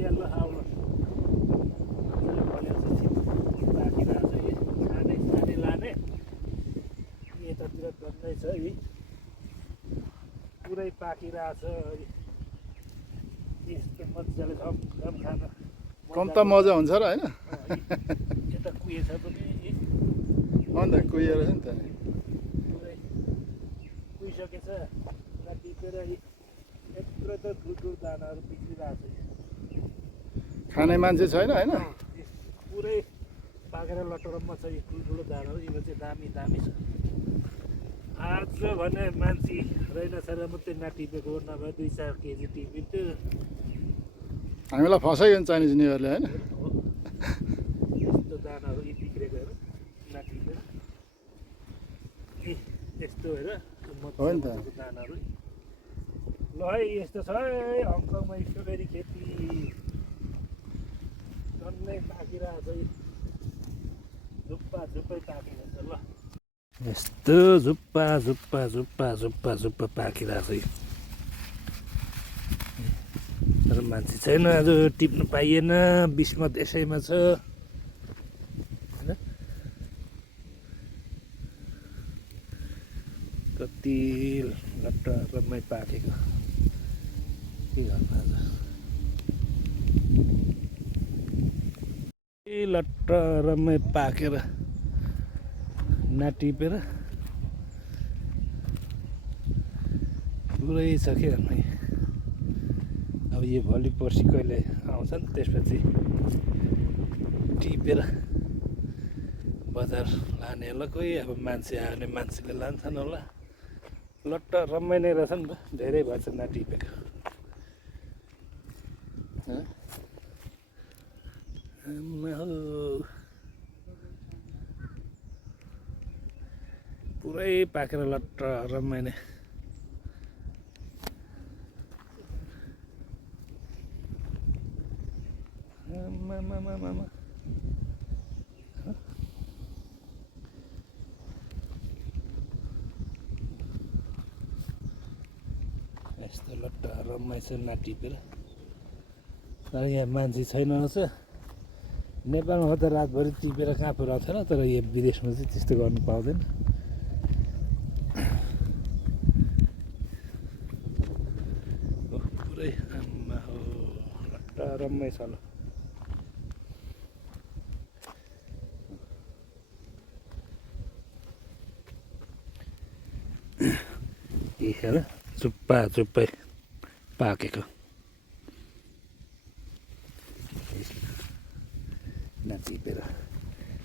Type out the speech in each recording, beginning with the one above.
Yellow आउनु पाकिरहेको छ यी खाने खाने लाने यतातिर गन्दै छ यी पुरै पाकिरहेको छ यस्तो मजाले झमझम खान कम त मजा हुन्छ र होइन यता कुहिएछ पनि अन्त कुहिएर नि त पुरै कुहिसकेछ टिपेर यत्रो त ठुल्ठुलो दानाहरू बिग्रिरहेको छ खाने मान्छे छैन होइन पुरै पाकेर लटरममा छ यो ठुल्ठुलो दानाहरू यो चाहिँ दामी दामी छ आज भने मान्छे रहेनछ र मात्रै नटिपेको नभए 2-4 केजी टिपिन्थ्यो हामीलाई फसाइयो नि चाइनिज न्यु इयरले होइन यस्तो दानाहरू यी बिग्रेको हेर नटिपेर यस्तो हेर मजाको दानाहरू ल है यस्तो छ है हङकङमा स्ट्रबेरी खेती डल्लै पाकिरहेको छ झुप्पा झुप्पै पाकिरहेको छ ल यस्तो झुप्पा झुप्पा झुप्पा झुप्पा झुप्पा पाकिरहेको छ तर मान्छे छैन आज टिप्नु पाइएन 20 मध्ये यसैमा छ होइन कति लट्टरमै पाकेको के गर्नु आज लट्टरमै पाकेर नटिपेर पुरै छ के गर्नु अब यो भोलि पर्सि कहिले आउँछन् त्यसपछि टिपेर बजार लाने होला कोही अब मान्छे आयो भने मान्छेले लान्छन् होला लट्ट रम्मै नै रहेछ नि त धेरै भएछ नटिपेको पुरै पाकेर लट्ट रम्मै नै यस्तो लट्ट रम्मै छ नटिपेर तर यहाँ मान्छे छैन रहेछ नेपालमा त रातभरि टिपेर कहाँ पुऱ्याउँथेन तर यो विदेशमा चाहिँ त्यस्तो गर्नु पाउँदैन पुरै आम्मा हो लट्ट रम्मै छ ल हेर चुप्पा चुप्पै पाकेको नटिपेर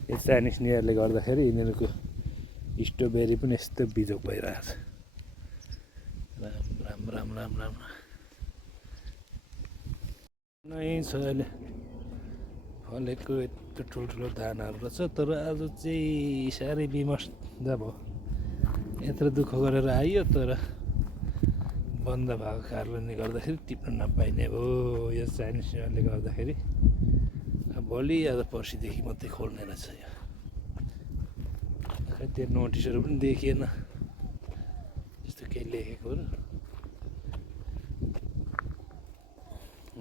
यो चाइनिज न्यु इयरले गर्दाखेरि यिनीहरूको स्ट्रबेरी पनि यस्तो बिजोक भइरहेछ राम राम राम राम राम नै छ अहिले फलेको यत्रो ठुल्ठुलो दानाहरू रहेछ तर आज चाहिँ साह्रै बिमर्दा भयो यत्रो दुःख गरेर आइयो तर बन्द भएको कारणले गर्दाखेरि टिप्न नपाइने भयो यो चाइनिज न्यु इयरले गर्दाखेरि भोलि या त पर्सिदेखि मात्रै खोल्ने रहेछ यो खै त्यो नोटिसहरू पनि देखिएन त्यस्तो केही लेखेको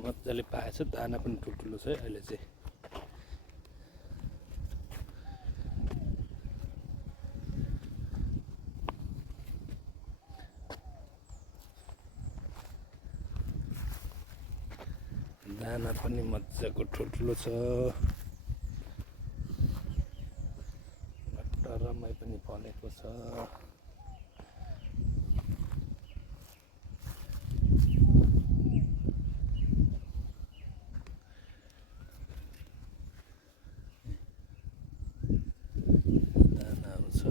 मजाले पाएछ दाना पनि ठुल्ठुलो छ अहिले चाहिँ दाना पनि मजाको ठुल्ठुलो छ टरमै पनि फलेको छ दानाहरू छ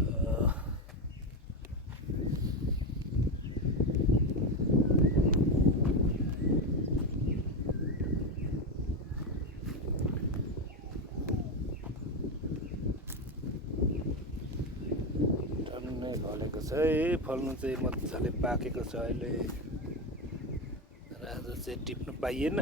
फलेको छ है फल्नु चाहिँ मजाले पाकेको छ अहिले तर आज चाहिँ टिप्नु पाइएन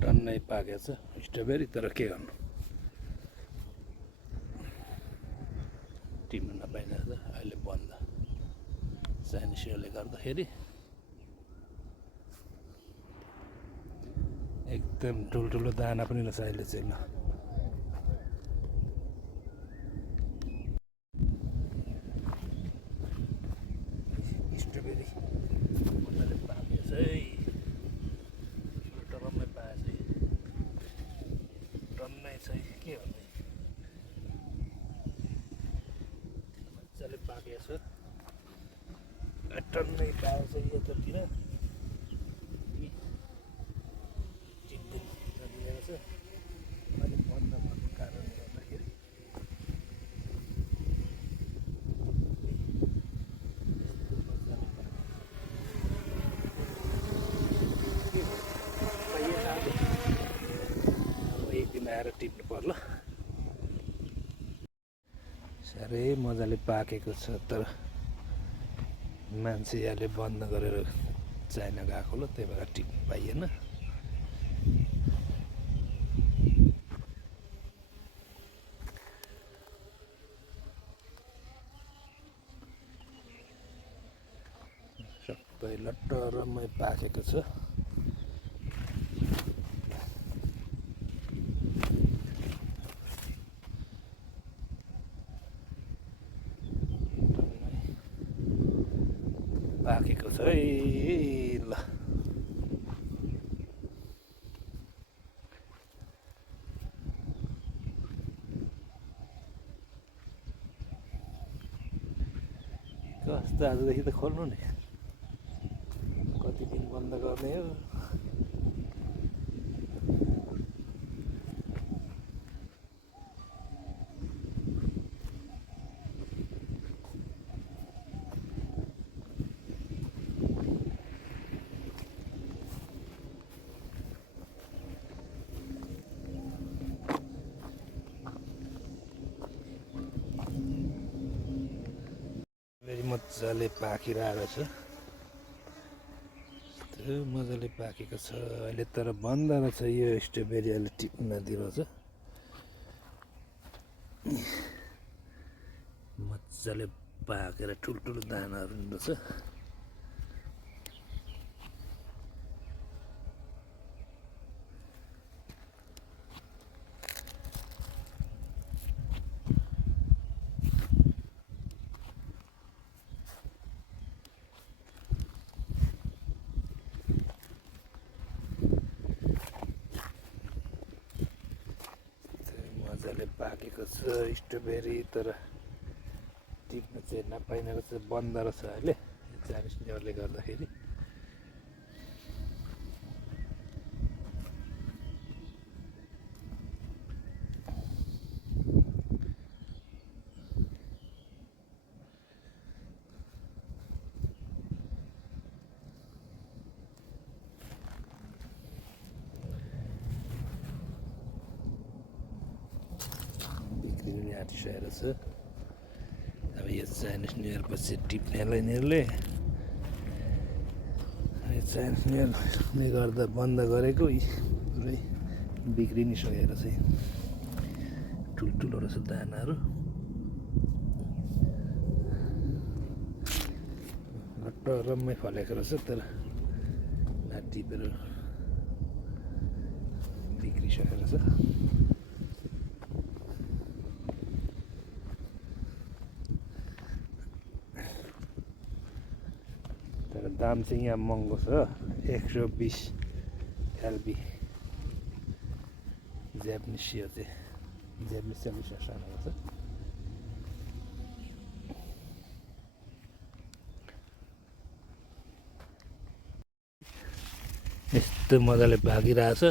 टन्नै पाकेको छ स्ट्रबेरी, तर के गर्नु टिप्न नपाइरहेको छ अहिले बन्द चाइनिसहरूले गर्दाखेरि। एकदम ठुल्ठुलो दाना पनि रहेछ अहिले चाहिँ ल। स्ट्रबेरी मजाले पाकेको छ है, टरम्मै पाएछ है, टन्नै छ है, के भन्ने मजाले पाकेको छ, टन्नै पाएछ यतातिर टिप्दै नदिएको छ अहिले बन्द भएको कारणले गर्दाखेरि। एक दिन आएर टिप्नु पर्ला। साह्रै मजाले पाकेको छ, तर मान्छे यहाँले बन्द गरेर चाइना गएको ल, त्यही भएर टिप्नु पाइएन। सबै लट्टरम्मै पाकेको छ। पाकेको छ है ल। कस्तो आजदेखि त खोल्नु नि, कति दिन बन्द गर्ने हो। फेरि मजाले पाकिरहेको छ, त्यो मजाले पाकेको छ अहिले, तर बन्द रहेछ यो स्ट्रबेरी अहिले टिप्न नदिरहेछ। मजाले पाकेर ठुल्ठुलो दानाहरू रहेछ। मजाले पाकेको छ स्ट्रबेरी, तर टिप्न चाहिँ नपाइने रहेछ, बन्द रहेछ अहिले चाइनिज न्युयरले गर्दाखेरि। बिक्री पनि आँटिसकेको छ। अब यो चाइनिज न्युयर पछि टिप्नेलाई यिनीहरूले चाइनिज न्युयरले गर्दा बन्द गरेको पुरै बिग्रि नि सकेको छ। ठुल्ठुलो रहेछ दानाहरू, लट्टरम्मै फलेको रहेछ, तर टिपेर बिग्रिसकेको छ। तर दाम चाहिँ यहाँ महँगो छ, 120 एलबी जापानिज यो चाहिँ, जापानिज चाहिँ सानो छ। यस्तो मजाले पाकिरहेछ।